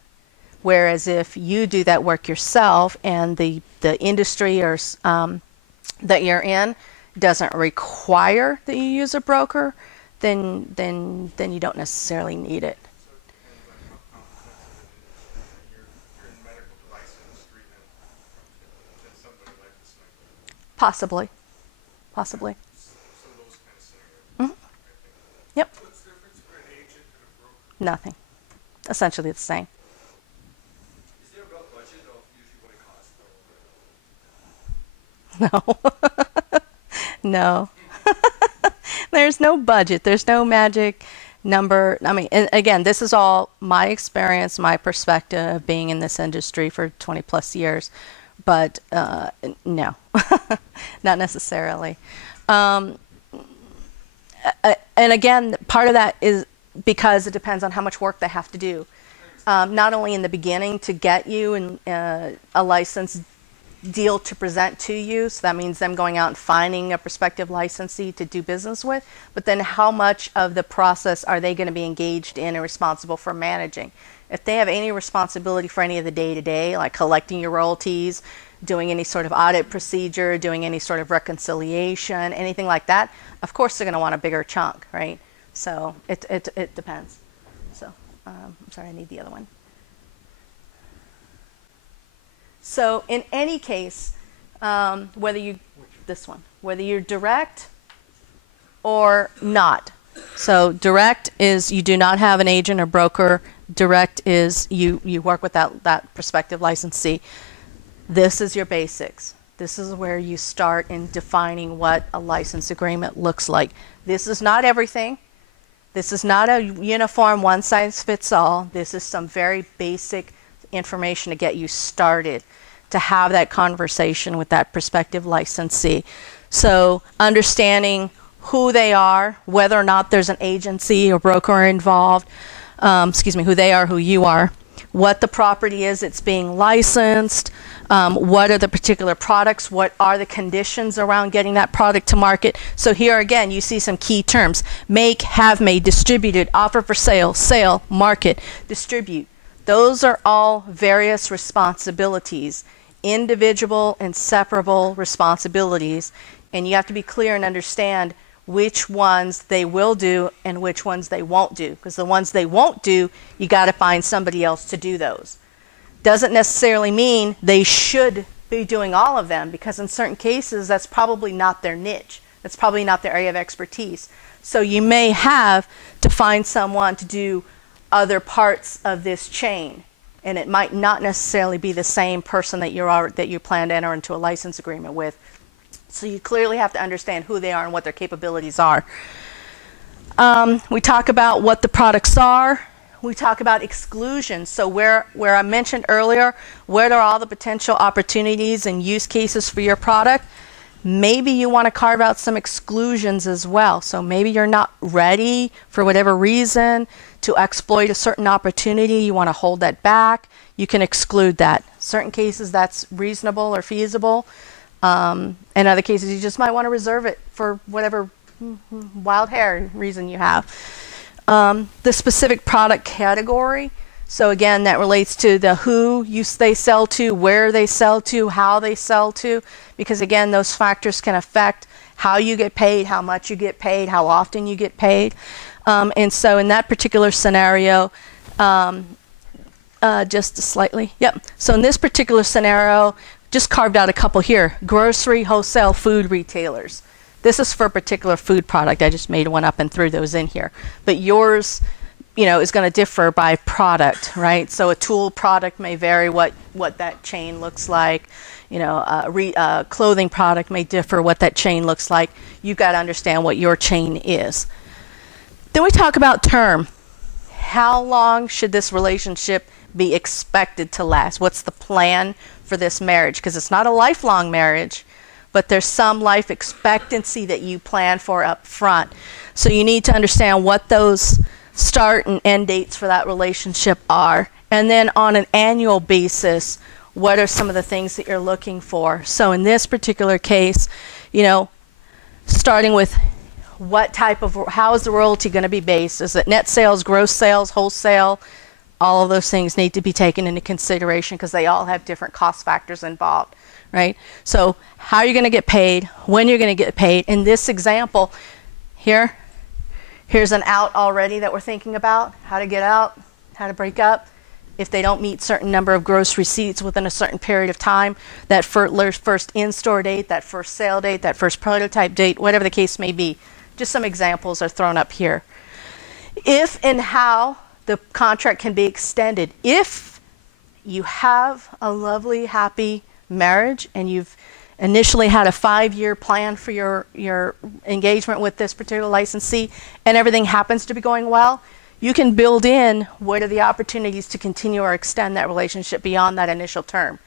Whereas if you do that work yourself and the industry or that you're in doesn't require that you use a broker, then you don't necessarily need it. So it depends on how comprehensive it is. You're in medical device industry, then somebody like this might. Possibly. So those kind of scenarios. Mhm. Yep. What's the difference between an agent and a broker? Nothing. Essentially the same. Is there a rough budget of usually what it costs? No. No. There's no budget. There's no magic number. I mean, and again, this is all my experience, my perspective of being in this industry for 20 plus years. But no, not necessarily. And again, part of that is because it depends on how much work they have to do. Not only in the beginning to get you a license deal to present to you, so that means them going out and finding a prospective licensee to do business with, but then how much of the process are they going to be engaged in and responsible for managing? If they have any responsibility for any of the day-to-day, like collecting your royalties, doing any sort of audit procedure, doing any sort of reconciliation, anything like that, of course they're going to want a bigger chunk, right? So it depends. So I'm sorry, I need the other one. So in any case, whether you're direct or not. So direct is you do not have an agent or broker. Direct is you work with that prospective licensee. This is your basics. This is where you start in defining what a license agreement looks like. This is not everything. This is not a uniform one-size-fits-all. This is some very basic information to get you started, to have that conversation with that prospective licensee. So understanding who they are, whether or not there's an agency or broker involved, who they are, who you are, what the property is it's being licensed, what are the particular products, what are the conditions around getting that product to market. So here again, you see some key terms: make, have made, distributed, offer for sale, sale, market, distribute. Those are all various responsibilities, individual and separable responsibilities, and you have to be clear and understand which ones they will do and which ones they won't do, because the ones they won't do, you got to find somebody else to do those. Doesn't necessarily mean they should be doing all of them, because in certain cases that's probably not their niche. That's probably not their area of expertise. So you may have to find someone to do other parts of this chain, and it might not necessarily be the same person that you plan to enter into a license agreement with. So you clearly have to understand who they are and what their capabilities are. We talk about what the products are. We talk about exclusions. So where I mentioned earlier, where are all the potential opportunities and use cases for your product? Maybe you want to carve out some exclusions as well. So maybe you're not ready for whatever reason to exploit a certain opportunity. You want to hold that back. You can exclude that. Certain cases that's reasonable or feasible. In other cases, you just might want to reserve it for whatever wild hair reason you have. The specific product category. So again, that relates to the who they sell to, where they sell to, how they sell to, because again, those factors can affect how you get paid, how much you get paid, how often you get paid. And so in that particular scenario, just slightly, yep. So in this particular scenario, just carved out a couple here: grocery, wholesale, food retailers. This is for a particular food product. I just made one up and threw those in here. But yours, is going to differ by product, right? So a tool product may vary what that chain looks like. A clothing product may differ what that chain looks like. You've got to understand what your chain is. Then we talk about term. How long should this relationship be expected to last? What's the plan for this marriage? Because it's not a lifelong marriage, but there's some life expectancy that you plan for up front. So you need to understand what those start and end dates for that relationship are. And then on an annual basis, what are some of the things that you're looking for? So in this particular case, starting with how is the royalty going to be based? Is it net sales, gross sales, wholesale? All of those things need to be taken into consideration because they all have different cost factors involved, right? So how are you going to get paid? When you're going to get paid? In this example, here's an out already that we're thinking about, how to get out, how to break up. If they don't meet certain number of gross receipts within a certain period of time, that first in-store date, that first sale date, that first prototype date, whatever the case may be. Just some examples are thrown up here. If and how the contract can be extended. If you have a lovely, happy marriage and initially had a 5-year plan for your engagement with this particular licensee, and everything happens to be going well, you can build in what are the opportunities to continue or extend that relationship beyond that initial term.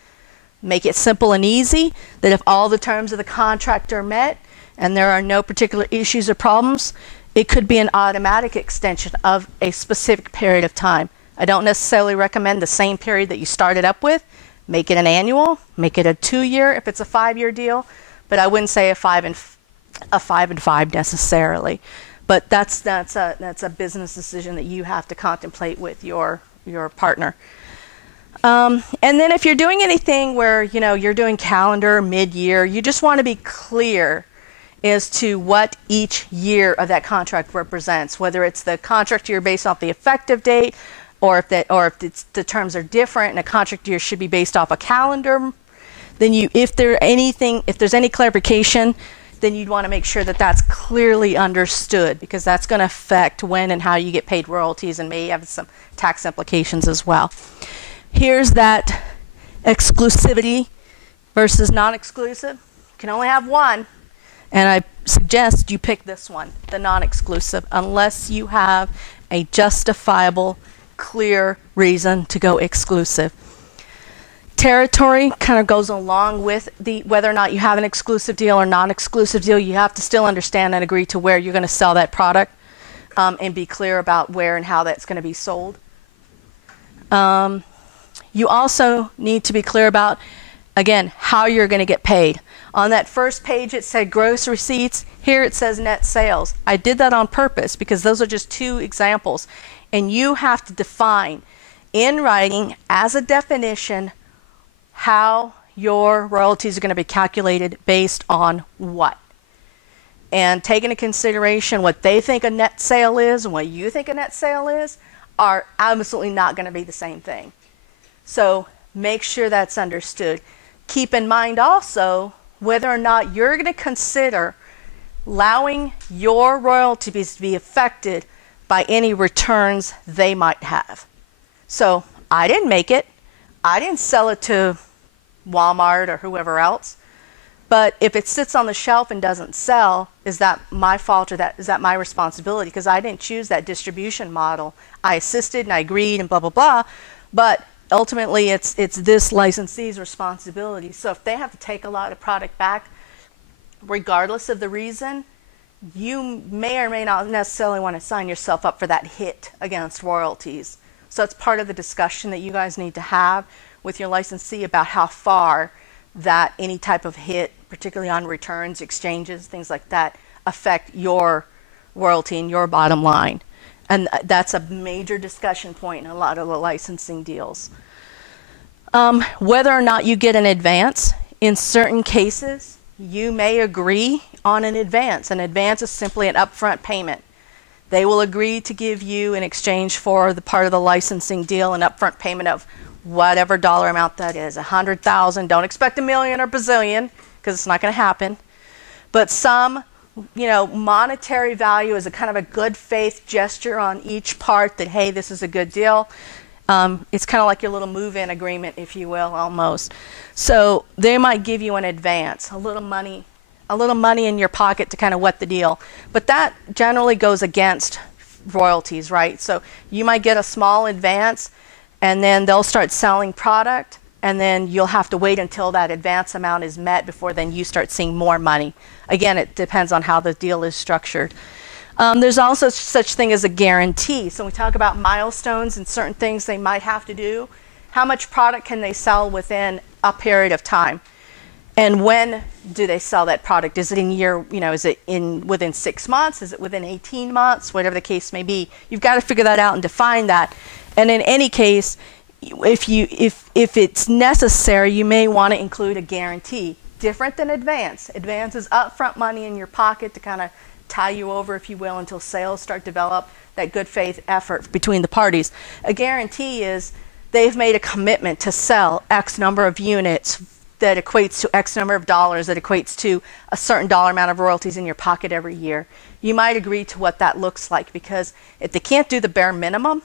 Make it simple and easy that if all the terms of the contract are met and there are no particular issues or problems, it could be an automatic extension of a specific period of time. I don't necessarily recommend the same period that you started up with. Make it an annual, make it a 2-year if it's a 5-year deal, but I wouldn't say a 5 and 5 necessarily. But that's a business decision that you have to contemplate with your partner. And then if you're doing anything where you're doing calendar, mid-year, you just want to be clear as to what each year of that contract represents, whether it's the contract year based off the effective date, or if the terms are different and a contract year should be based off a calendar. Then if there's any clarification, then you'd want to make sure that that's clearly understood, because that's going to affect when and how you get paid royalties and may have some tax implications as well. Here's that exclusivity versus non-exclusive. You can only have one, and I suggest you pick this one, the non-exclusive, unless you have a justifiable, clear reason to go exclusive. Territory kind of goes along with whether or not you have an exclusive deal or non-exclusive deal. You have to still understand and agree to where you're going to sell that product, and be clear about where and how that's going to be sold. You also need to be clear about, again, how you're going to get paid. On that first page it said gross receipts. Here it says net sales. I did that on purpose because those are just 2 examples. And you have to define in writing as a definition how your royalties are going to be calculated based on what. And take into consideration what they think a net sale is and what you think a net sale is are absolutely not going to be the same thing. So make sure that's understood. Keep in mind also whether or not you're going to consider allowing your royalties to be affected by any returns they might have. So I didn't make it. I didn't sell it to Walmart or whoever else. But if it sits on the shelf and doesn't sell, is that my fault or is that my responsibility? Because I didn't choose that distribution model. I assisted and I agreed and blah, blah, blah. But ultimately, it's this licensee's responsibility. So if they have to take a lot of product back, regardless of the reason, you may or may not necessarily want to sign yourself up for that hit against royalties. So it's part of the discussion that you guys need to have with your licensee about how far that any type of hit, particularly on returns, exchanges, things like that, affect your royalty and your bottom line. And that's a major discussion point in a lot of the licensing deals. Whether or not you get an advance, in certain cases, you may agree on an advance. An advance is simply an upfront payment. They will agree to give you in exchange for the part of the licensing deal an upfront payment of whatever dollar amount that is, 100,000. Don't expect a million or bazillion, because it's not going to happen. But some, monetary value is a kind of a good faith gesture on each part that, hey, this is a good deal. It's kind of like your little move-in agreement, if you will, almost. So they might give you an advance, a little money in your pocket to kind of wet the deal. But that generally goes against royalties, right? So you might get a small advance, and then they'll start selling product, and then you'll have to wait until that advance amount is met before then you start seeing more money. Again, it depends on how the deal is structured. There's also such thing as a guarantee. So we talk about milestones and certain things they might have to do. How much product can they sell within a period of time? And when do they sell that product? Is it is it within 6 months? Is it within 18 months? Whatever the case may be. You've got to figure that out and define that. And in any case, if it's necessary, you may want to include a guarantee. Different than advance. Advance is upfront money in your pocket to kind of tie you over, if you will, until sales start to develop that good faith effort between the parties. A guarantee is they've made a commitment to sell X number of units that equates to X number of dollars, that equates to a certain dollar amount of royalties in your pocket every year. You might agree to what that looks like, because if they can't do the bare minimum,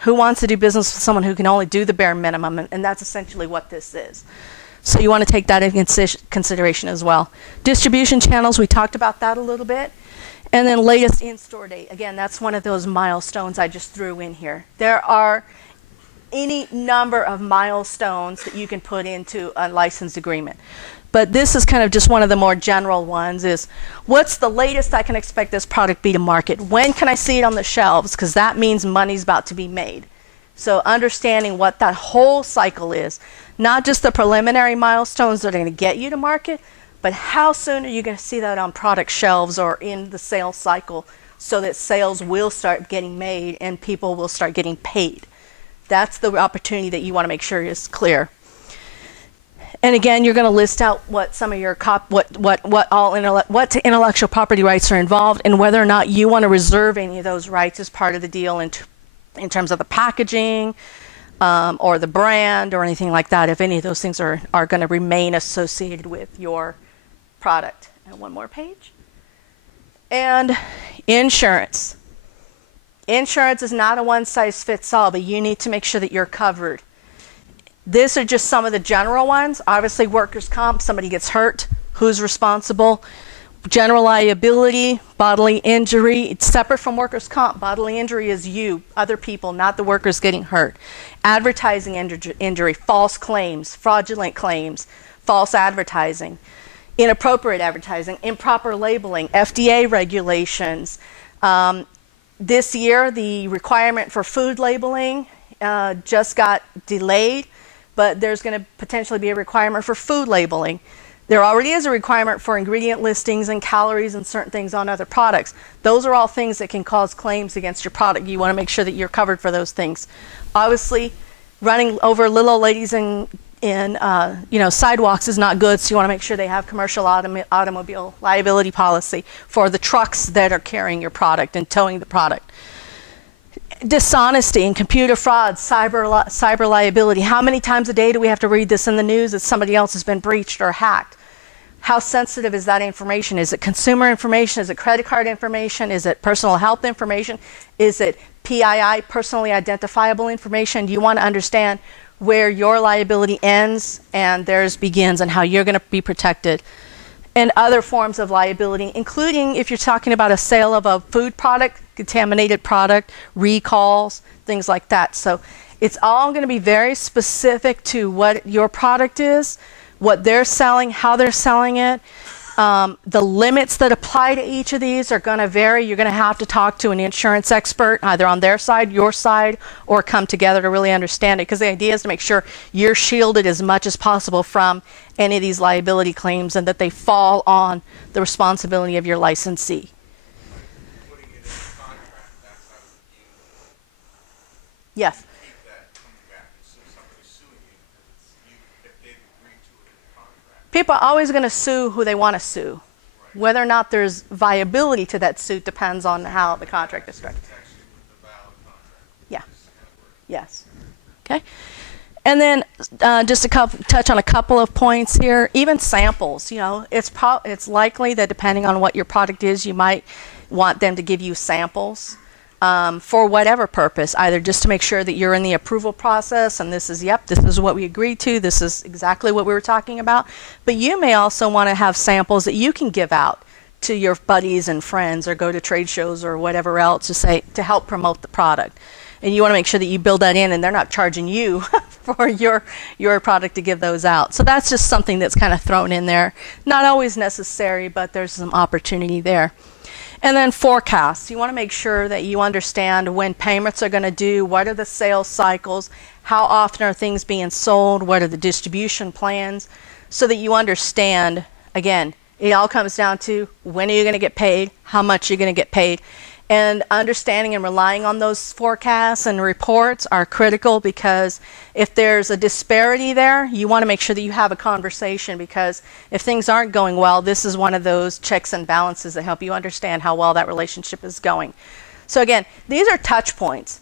who wants to do business with someone who can only do the bare minimum? And that's essentially what this is. So you want to take that into consideration as well. Distribution channels, we talked about that a little bit. And then latest in-store date. Again, that's one of those milestones I just threw in here. There are any number of milestones that you can put into a license agreement. But this is kind of just one of the more general ones is, what's the latest I can expect this product be to market? When can I see it on the shelves? Because that means money's about to be made. So understanding what that whole cycle is, not just the preliminary milestones that are going to get you to market, but how soon are you going to see that on product shelves or in the sales cycle so that sales will start getting made and people will start getting paid. That's the opportunity that you want to make sure is clear. And again, you're going to list out what some of your what intellectual property rights are involved and whether or not you want to reserve any of those rights as part of the deal in terms of the packaging or the brand or anything like that, if any of those things are going to remain associated with your product. And one more page. And insurance. Insurance is not a one-size-fits-all, but you need to make sure that you're covered. These are just some of the general ones. Obviously, workers' comp, somebody gets hurt, who's responsible? General liability, bodily injury. It's separate from workers' comp. Bodily injury is you, other people, not the workers getting hurt. Advertising injury, false claims, fraudulent claims, false advertising, inappropriate advertising, improper labeling, FDA regulations. This year, the requirement for food labeling just got delayed, but there's going to potentially be a requirement for food labeling. There already is a requirement for ingredient listings and calories and certain things on other products. Those are all things that can cause claims against your product. You want to make sure that you're covered for those things. Obviously, running over little old ladies in sidewalks is not good, so you want to make sure they have commercial automobile liability policy for the trucks that are carrying your product and towing the product. Dishonesty and computer fraud, cyber liability. How many times a day do we have to read this in the news that somebody else has been breached or hacked? How sensitive is that information? Is it consumer information? Is it credit card information? Is it personal health information? Is it PII, personally identifiable information? You want to understand where your liability ends and theirs begins and how you're going to be protected. And other forms of liability, including if you're talking about a sale of a food product, contaminated product, recalls, things like that. So it's all going to be very specific to what your product is, what they're selling, how they're selling it. The limits that apply to each of these are going to vary. You're going to have to talk to an insurance expert, either on their side, your side, or come together to really understand it. Because the idea is to make sure you're shielded as much as possible from any of these liability claims and that they fall on the responsibility of your licensee. Putting it in the contract, that's how you Yes. keep that coming back. So somebody's suing you because if they've agreed to it in the contract. People are always going to sue who they want to sue. Whether or not there's viability to that suit depends on how the contract is structured. Protection with the valid contract. Yeah. Is kind of where Yes. Okay. And then just touch on a couple of points here. Even samples, it's likely that depending on what your product is, you might want them to give you samples for whatever purpose, either just to make sure that you're in the approval process and this is what we agreed to, this is exactly what we were talking about. But you may also want to have samples that you can give out to your buddies and friends or go to trade shows or whatever else to help promote the product. And you want to make sure that you build that in and they're not charging you for your product to give those out. So that's just something that's kind of thrown in there. Not always necessary, but there's some opportunity there. And then forecasts. You want to make sure that you understand when payments are going to due, what are the sales cycles, how often are things being sold, what are the distribution plans, so that you understand, again, it all comes down to when are you going to get paid, how much you're going to get paid. And understanding and relying on those forecasts and reports are critical, because if there's a disparity there, you want to make sure that you have a conversation, because if things aren't going well, this is one of those checks and balances that help you understand how well that relationship is going. So again, these are touch points.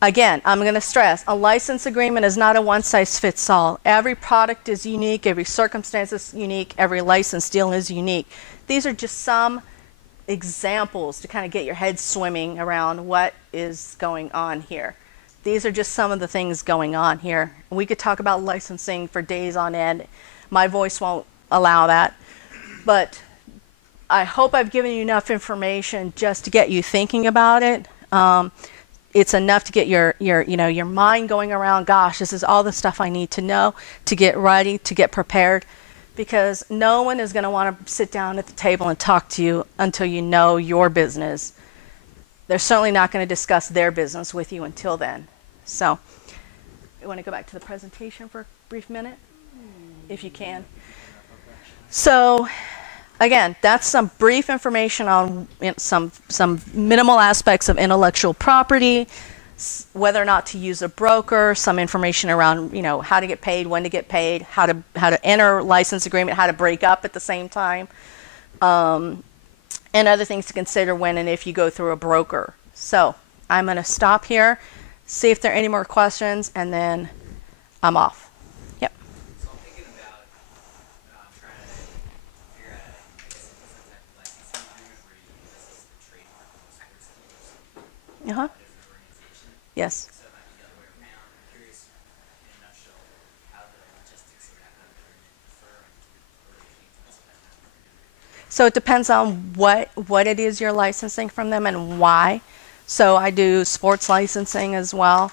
Again, I'm going to stress, a license agreement is not a one-size-fits-all. Every product is unique, every circumstance is unique, every license deal is unique. These are just some examples to kind of get your head swimming around what is going on here. These are just some of the things going on here. We could talk about licensing for days on end, My voice won't allow that. But I hope I've given you enough information just to get you thinking about it. It's enough to get your mind going around, gosh, this is all the stuff I need to know to get ready, to get prepared, because no one is going to want to sit down at the table and talk to you until you know your business. They're certainly not going to discuss their business with you until then. So, you want to go back to the presentation for a brief minute, if you can. So, again, that's some brief information on some minimal aspects of intellectual property, whether or not to use a broker, some information around, how to get paid, when to get paid, how to enter license agreement, how to break up at the same time, and other things to consider when and if you go through a broker. So I'm going to stop here, see if there are any more questions, and then I'm off. Yep. So I'm thinking about trying to figure out, I guess, some type of licensing agreement where you list the trademark on the sports team or something. Uh-huh. As an organization. Yes. So it might be the other way around. I'm curious, in a nutshell, how the logistics of that kind of agreement differ and where you came to that kind of agreement. So it depends on what it is you're licensing from them and why. So I do sports licensing as well.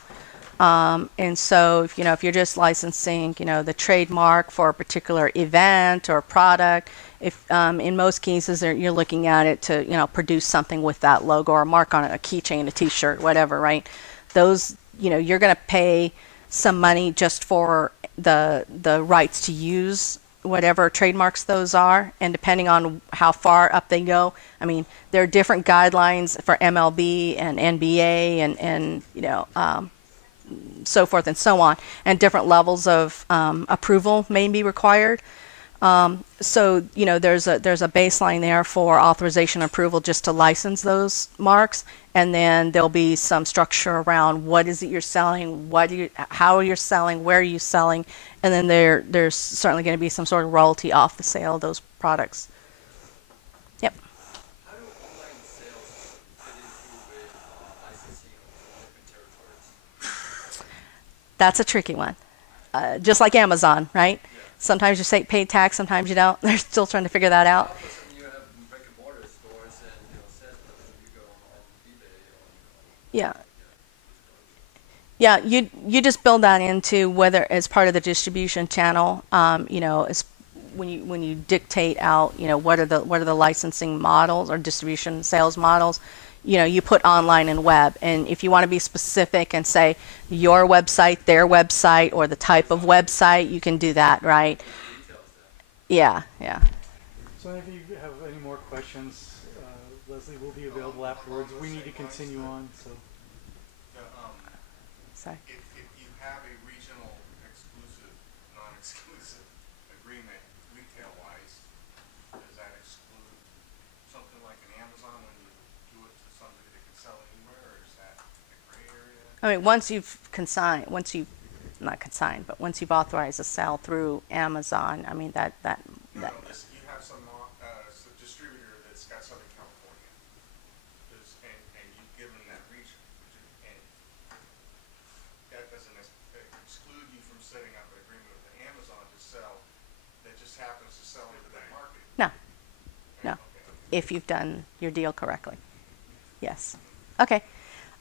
And so if you're just licensing, the trademark for a particular event or product, if in most cases you're looking at it to, produce something with that logo or mark on it, a keychain, a t-shirt, whatever, right? Those, you're going to pay some money just for the rights to use whatever trademarks those are, and depending on how far up they go, I mean, there are different guidelines for MLB and NBA and so forth and so on, and different levels of approval may be required. So there's a baseline there for authorization and approval just to license those marks, and then there'll be some structure around what is it you're selling, how you're selling, where are you selling, and then there's certainly going to be some sort of royalty off the sale of those products. Yep. How do online sales fit into with licensing of different territories? That's a tricky one. Just like Amazon, right? Yeah. Sometimes you say pay tax, sometimes you don't. They're still trying to figure that out. All of a sudden you have brick and mortar stores and sales, but then you go on eBay or Yeah. Yeah, you just build that into whether as part of the distribution channel. As when you dictate out, what are the licensing models or distribution sales models. You put online and web, and if you want to be specific and say your website, their website, or the type of website, you can do that, right? Yeah. So if you have any more questions, Leslie will be available afterwards. We need to continue on, so. Sorry. If you have a regional exclusive, non-exclusive agreement retail-wise, does that exclude something like an Amazon when you do it to somebody that can sell anywhere, or is that a gray area? I mean, once you've authorized a sale through Amazon, I mean that. You have some distributor that's got Southern California, and you've given that region, and that doesn't exclude you from setting up an agreement with Amazon to sell, that just happens to sell into that market. No. Okay. If you've done your deal correctly. Yes. Okay.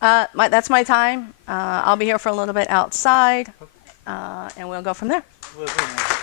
That's my time. I'll be here for a little bit outside, and we'll go from there. Leslie,